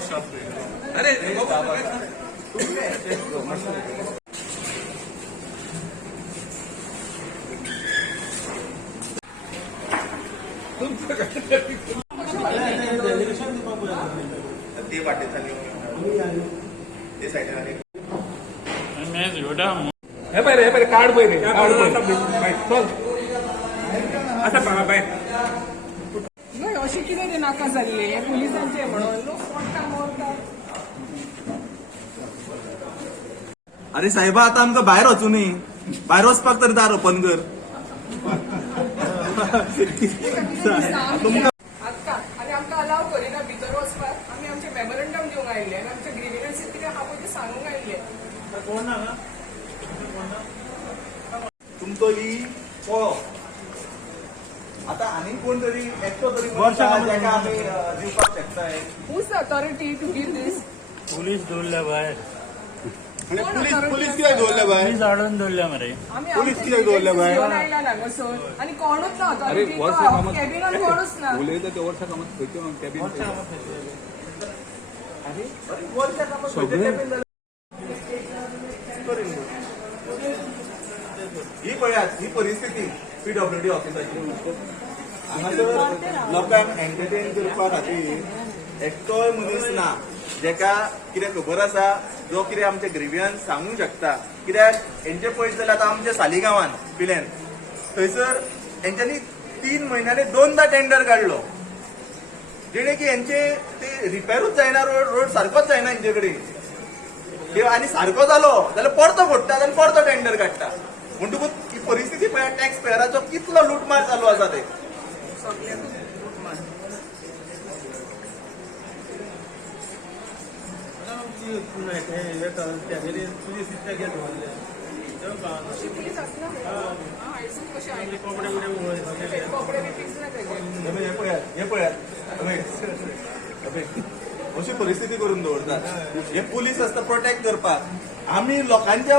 अरे ते वाटे झाली ते साईडला हे पाहिजे कार्ड पाहिजे चल असं सांगा बाय नाही अशी कितें नाका जाल्ली हे पुलिसांचे म्हणून लोक अरे साहेबा आता आमकां भायर वचूं न्ही भायर वचपाक तर दार ओपन कर आनी आमकां अलाव करिना भितर वचपाक आमी आमचे मेमोरंडम दिवंक आयिल्ले आनी आमच्या ग्रिव्हन्सीस कितें आहा पळय तें सांगूंक आयिल्ले तुमचो ही पळो आता आनी कोण तरी एकटो तरी जाका आमी दिवपाक शकताय who's the authority to give this police दवरल्या भायर पुलीस कित्याक दवरल्या भायर पुलीस हाडून दवरल्या मरे पुलीस कित्याक दवरल्या भायर आयला हांगासर आनी कोणूच ना अथॉरिटी कॅबिनान कोणूच ना उलयता ते वर्सा कामात खंयचे कॅबिन वर्षा कामाक खंयचे कॅबिन जालें ही पळयात ही परिस्थिती पीडब्ल्यूडी ऑफिसाची हांगासर लोकांक एंटरटेन करपा खातीर एकटोय मनीस ना जेका कितें खबर आसा जो कितें आमचे ग्रिव्हियन्स सांगूंक शकता कित्याक हेंचे पळयत जाल्यार आतां आमच्या सालिगांवान पिलेन थंयसर हेंच्यांनी 3 म्हयन्यांनी 2दा टेंडर काडलो जेणे की हेंचे ते रिपेरूच जायना रोड सारकोच जायना हेंचे कडेन आनी सारको जालो जाल्यार परतो फोडटात आनी परतो टेंडर काडटा म्हणटकूच ही परिस्थिती पळयात टॅक्स पेयराचो कितलो लुटमार चालू आसा ते हे पळयात अशी परिस्थिती करून दवरतात हे पुलीस आसता प्रोटेक्ट करपाक आमी लोकांच्या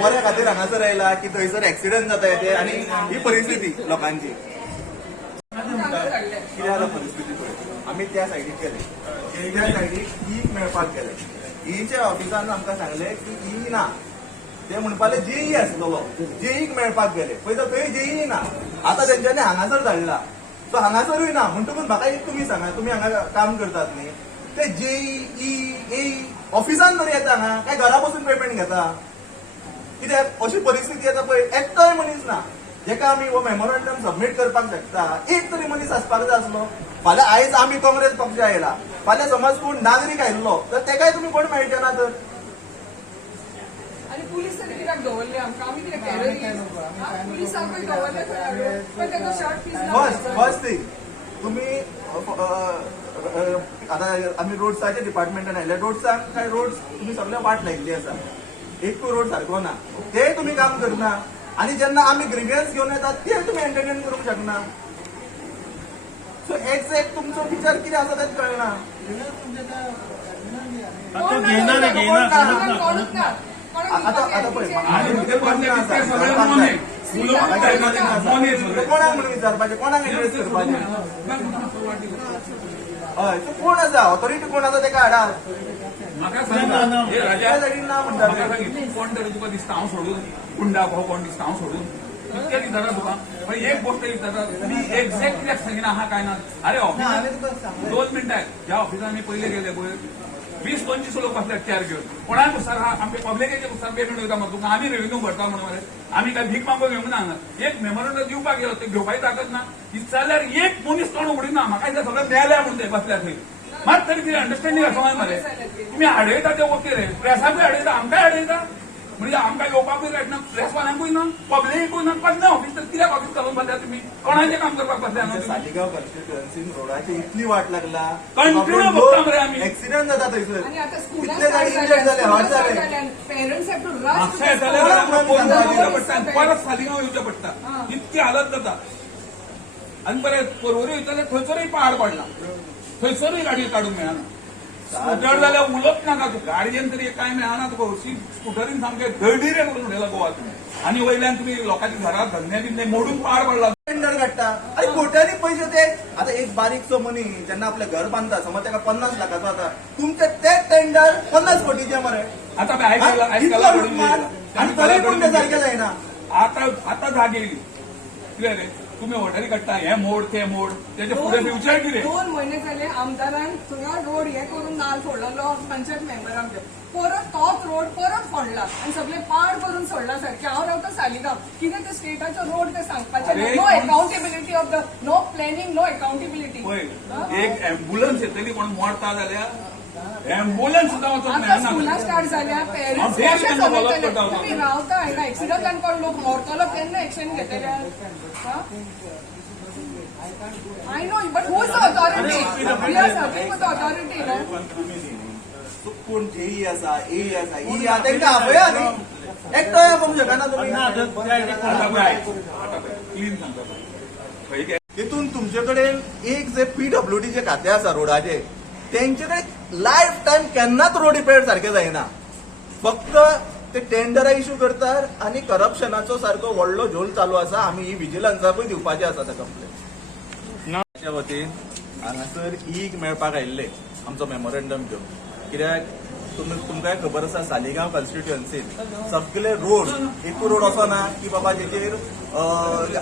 बऱ्या खातीर हांगासर आयला की थंयसर एक्सिडंट जाता ते आनी ही परिस्थिती लोकांची कितें जाता परिस्थिती पळय आमी त्या सायडीक गेले त्या सायडीक ईक मेळपाक गेले ईच्या ऑफिसान आमकां सांगले की ई ना ते म्हणपाले जेई आसलो जेईक मेळपाक गेले पळय थंय जेई ना आतां तेंच्यांनी हांगासर धाडला सो हांगासरूय ना म्हणटकूच म्हाका एक तुमी सांगा तुमी हांगा काम करतात न्ही ते जेई ऑफिसान तरी येता हांगा काय घरा बसून पेमेंट घेता कित्याक अशी परिस्थिती येता पळय एकटोय मनीस ना जेका आमी हो मेमोरंडम सबमीट करपाक शकता एक तरी मनीस आसपाक जाय आसलो फाल्यां आयज आमी काँग्रेस पक्ष आयला फाल्यां समज कोण नागरीक आयिल्लो तर तेकाय तुमी कोण मेळचे ना तर आनी पुलीस तरी कित्याक दवरले आमकां आमी कितें पुलिसांकूय दवरले पण तेका शॉर्ट फीज फर्स्ट थिंग तुमी आता आम्ही रोड्साच्या डिपार्टमेंटान आयले रोड्सांक काय रोड्स तुम्ही सगळे वाट लायिल्ली आसा एकूय रोड सारको ना ते तुम्ही काम करना आनी जेन्ना आमी ग्रिव्हियन्स घेवन येतात ते तुम्ही एंटरटेन करूंक शकना सो एक्झॅक्ट तुमचो विचार कितें आसा तेच कळना आता पळय कोणाक म्हणून विचारपाचें कोणाक एड्रेस करपाचें हय तू कोण आसा ऑथॉरिटी कोण आसा तेका हाडात म्हाका सांग ना म्हणटा कोण तरी तुका दिसता हांव सोडून गुंडा भाऊ कोण दिसता हांव सोडून इतके दिसता तुका पण एक गोष्ट विचारता तुमी एक्झॅक्ट कित्याक सांगिना आहा काय ना अरे ऑफिसांत 2 मिनटां ज्या ऑफिसांत आमी पयले गेले पळय 20-25 लोक बसल्यात चॅर घेवन कोणाक सर हा आमचे पब्लिकेचे सर पेमेंट वयता मग तुका आमी रेव्हेन्यू भरता म्हणून मरे आमी काय भीक मागून घेवंक ना हांगा एक मेमोरंडम दिवपाक गेलो ते घेवपाची ताकद ना जाल्यार एक मनीस तोंड उगडिना म्हाका दिसता सगळें मेल्या म्हणून ते बसल्या थंय मात तरी कितें अंडरस्टँडींग आसा मरे तुमी हाडयता ते ओके रे प्रेसाकूय हाडयता आमकांय हाडयता म्हणजे आमकां येवपाकूय रायट ना प्रेसवाल्यांकूय ना पब्लिकूय ना कसलें ऑफिस तर कित्याक ऑफिस घालून बसल्या तुमी कोणाचें काम करपाक बसल्या सालिगांव कॉन्स्टिट्युएन्सीन रोडाची इतली वाट लागला कंटिन्यू बघता मरे आमी एक्सिडंट जाता थंयसर आनी आतां कितले गाडी इंजर्ड जाले हर्ट जाले पेरंट्स हॅव टू म्हापसा येताल्यार आमकां फोन दिवचे पडटा परत सालिगांव येवचें पडटा इतकी हालत जाता आनी परत परवरी वयताल्यार थंयसरूय पहाड पडला थंयसरूय गाडी काडूंक मेळना स्कूटर जाल्यार उलोवप नाका तूं गाडयेन तरी काय मेळना तुका हरशीं स्कुटरीन सामकें धडीरे करून उडयला गोवा तुम्ही आनी वयल्यान तुम्ही लोकांची घरां धंदे बिंदे मोडून पाड पडला. टेंडर काडटा अरे कोट्यांनी पैसे ते आता एक बारीकसो मनीस जेन्ना आपलें घर बांदता समज ताका 50 लाखाचो आता तुमचे ते टेंडर 50 कोटीचे मरे आता पळय आयकला आणि तरी पण ते सारकें जायना. आता जाग येयली कितें रे तुम्ही हॉटेली काडटा हे मोड ते मोड तेजे फुडें फ्युचर कितें. 2 महिने जाले आमदारान सगळो रोड हे करून नाल फोडलो पंचायत मेंबरांक परत तोच रोड परत फोडला आणि सगळे पाड करून सोडला सारखे. हांव रावता सालिगांव कितें ते स्टेटाचो रोड ते सांगपाचे no accountability of the no planning no accountability. पळय एक एम्ब्युलन्स येतली कोण मोडता जाल्यार एम्ब्युलन्स सुद्दां वचोंक आता स्कुलां मेळना. स्टार्ट जाल्या पेरेंट्स हांव कशे तें follow समजतले करता. तुम्ही रावता हांगा एक्सिडंटान कोण लोक मरतलो तेन्ना एक्शन घेतले. I know but who is the authority we are searching for the authority ना. कोण जेई आसा ए आसा ई आसा तांकां आपया न्ही एकटोय आपोवंक शकना तुमी. आता पळय क्लीन सांगता खंय काय तितून तुमचे कडेन एक जे पीडब्ल्यूडीचे खातें आसा रोडाचे तेंचे कडेन लायफ टायम केन्नाच रोड रिपेअर सारके जायना. फक्त ते टेंडरा इश्यू करतात आनी करप्शनाचो सारको व्हडलो झोल चालू आसा. आमी ही विजिलन्साकूय दिवपाचे आसा ते कंप्लेन. त्या वतीन हांगासर ईग मेळपाक आयिल्ले आमचो मेमोरेंडम घेवन कित्याक तुमकां खबर आसा सालिगांव कॉन्स्टिट्युएन्सीन सगळे रोड एकूच रोड असो ना की बाबा जेचेर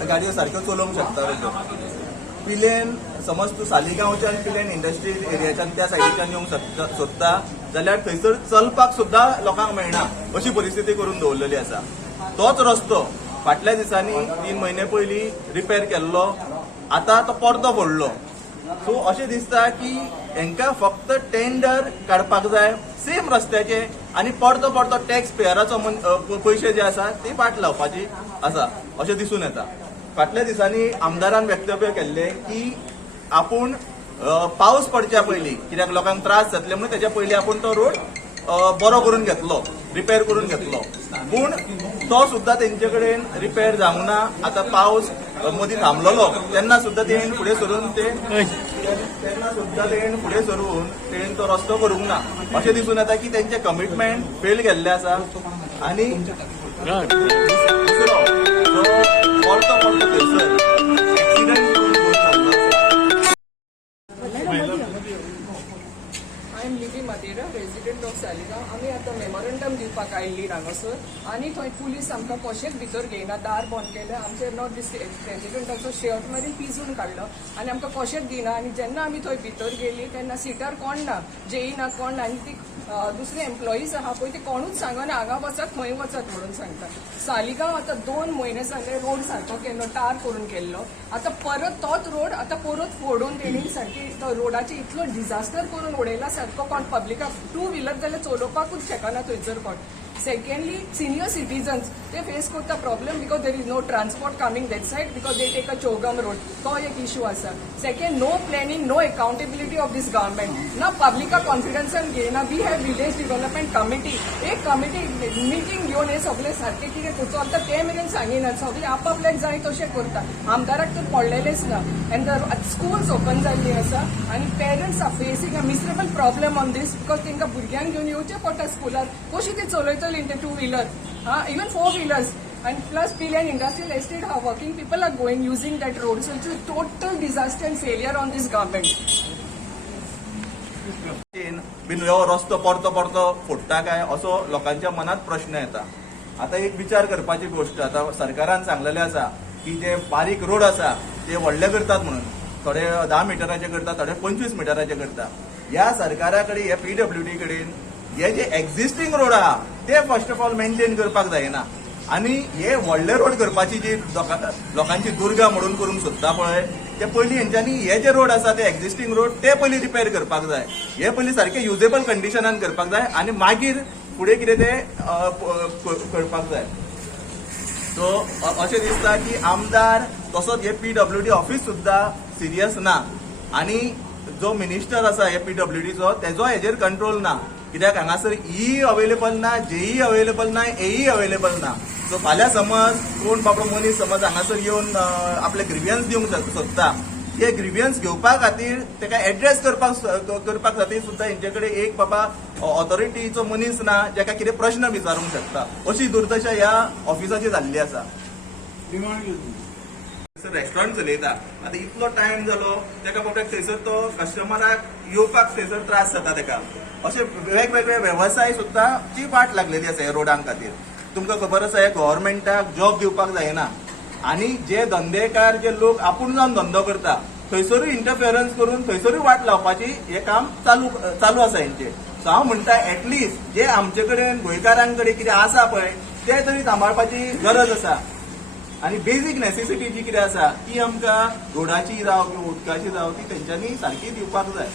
गाडयो सारक्यो चलोवंक शकता. पिलेन समज तूं सालिगांवच्यान पिलेन इंडस्ट्रियल एरियाच्यान त्या सायडीच्यान येवंक सोदता जाल्यार थंयसर चलपाक सुद्दां लोकांक मेळना अशी परिस्थिती करून दवरलेली आसा. तोच रस्तो फाटल्या दिसांनी 3 म्हयने पयलीं रिपेर केल्लो आतां तो परतो फोडलो. सो अशें दिसता की हांकां फक्त टेंडर काडपाक जाय सेम रस्त्याचे आनी परतो टॅक्स पेयराचो पयशे जे आसा ती पाट लावपाची आसा अशें दिसून येता. फाटल्या दिसांनी आमदारान वक्तव्य केल्ले की आपूण पावस पडच्या पयलीं कित्याक लोकांक त्रास जातले म्हणून तेच्या पयलीं आपूण तो रोड बरो करून घेतलो रिपेअर करून घेतलो. पूण तो सुद्दां तेंचे कडेन रिपेअर जावंक ना. आतां पावस मदीं थांबलेलो तेन्ना सुद्दां तेणेन फुडें सरून तेणेन तो रस्तो करूंक ना. अशें दिसून येता की तेंचे कमिटमेंट फेल केल्ले आसा. आनी दुसरो जो परतो थंयसर एक्सिडंट करून घेवन थांबलो. आय एम लिव्हिंग मदेरा रेजिडेंट ऑफ सालिगांव. आमी आतां मेमोरेंडम दिवपाक आयिल्ली हांगासर आनी थंय पुलीस आमकां कशेंच भितर घेयना दार बंद केलें. आमचे नॉट दिस प्रेसिडेंटाचो शर्ट मारून पिजून काडलो आनी आमकां कशेंच दिना. आनी जेन्ना आमी थंय भितर गेली तेन्ना सिटार कोण ना जेई ना कोण ना आनी ती दुसरे एम्प्लॉईज आहा पळय ते कोणूच सांगना हांगा वचत थंय वचत म्हणून सांगता. सालिगांव आतां 2 म्हयने जाले रोड सारको केल्लो टार करून केल्लो. आतां परत तोच रोड आतां परत फोडून तेणी सारकी तो रोडाचे इतलो डिझास्टर करून उडयला सारको कोण पब्लिकाक 2 व्हिलर जाल्यार चलोवपाकूच शकना थंयसर कोण. सेकंडली सिनियर सिटीजन्स ते फेस करता problem because there is no transport coming that side because they take a Chaugam road. तो एक इश्यू आसा. Second no planning no accountability of this government ना पब्लिका कॉन्फिडन्सान घेयना. We have village development committee एक कमिटी मिटींग घेवन हे सगळे सारखे कितें करचो ते मेरेन सांगिनात. सगळे आपापल्याक जाय तशें करता. आमदाराक तर पडलेलेच ना. एंड द स्कूल्स ओपन जाल्ली आसा आनी parents are facing a miserable problem on this because तांकां भुरग्यांक घेवन येवचें पडटा स्कुलार. कशी ते चलयतली in the 2-wheeler, even 4-wheelers, and plus Peel and Industrial Estate, how working people are going using that road. So it's a total disaster and failure on this government. बिन ह्यो रस्तो परतो फोडटा काय असो लोकांच्या मनात प्रश्न येता. आता एक विचार करपाची गोष्ट आता सरकारान सांगलेले आसा की जे बारीक रोड आसा ते व्हडले करतात म्हणून. थोडे 10 मिटराचे करतात, थोडे 25 मिटराचे करतात. ह्या सरकारा कडेन ह्या पीडब्ल्यूडी कडेन हे जे एक्झिस्टिंग रोड आहा ते फर्स्ट ऑफ ऑल मेंटेन करपाक जायना. आनी हे व्हडले रोड करपाची जी लोकांची दुर्गा म्हणून करूंक सोदता पळय ते पयलीं हेंच्यांनी हे जे रोड आसा ते एक्झिस्टिंग रोड ते पयलीं रिपेअर करपाक जाय. हे पयलीं सारखे युजेबल कंडिशनान करपाक जाय आनी मागीर फुडें कितें ते करपाक जाय. सो अशें दिसता की आमदार तसोच हे पीडब्ल्यूडी ऑफिस सुद्दां सिरियस ना. आनी जो मिनिस्टर आसा हे पीडब्ल्यूडीचो तेजो हेजेर कंट्रोल ना. कित्याक हांगासर ई अवेलेबल ना, जेई अवेलेबल ना, एई अवेलेबल ना. सो फाल्यां समज कोण बाबडो मनीस समज हांगासर येवन आपले ग्रिवियन्स दिवंक सोदता ते ग्रिव्हियन्स घेवपा खातीर ताका एड्रेस करपाक खातीर सुद्दां हेंचे कडेन एक बाबा ऑथॉरिटीचो मनीस ना जाका कितें प्रश्न विचारूंक शकता, अशी दुर्दशा ह्या ऑफिसाची जाल्ली आसा. रेस्टॉरंट चलयता, आतां इतलो टायम जालो ताका बाबड्याक थंयसर तो कस्टमराक येवपाक थंयसर त्रास जाता ताका. अशे वेगवेगळे वेवसाय सुद्दां ची वाट लागलेली आसा ह्या रोडां खातीर. तुमकां खबर आसा, हे गव्हर्मेंटाक जॉब दिवपाक जायना आनी जे धंदेकार जे लोक आपूण जावन धंदो करता थंयसरूय इंटरफियरन्स करून थंयसरूय वाट लावपाची हे काम चालू आसा हेंचे. सो हांव म्हणटा एटलिस्ट जे आमचे कडेन गोंयकारां कडेन कितें आसा पळय ते तरी सांबाळपाची गरज आसा. आनी बेजीक नेसेसिटी जी कितें आसा ती आमकां रोडाची जावं किंवा उदकाची जावं ती तेंच्यांनी सारकी दिवपाक जाय.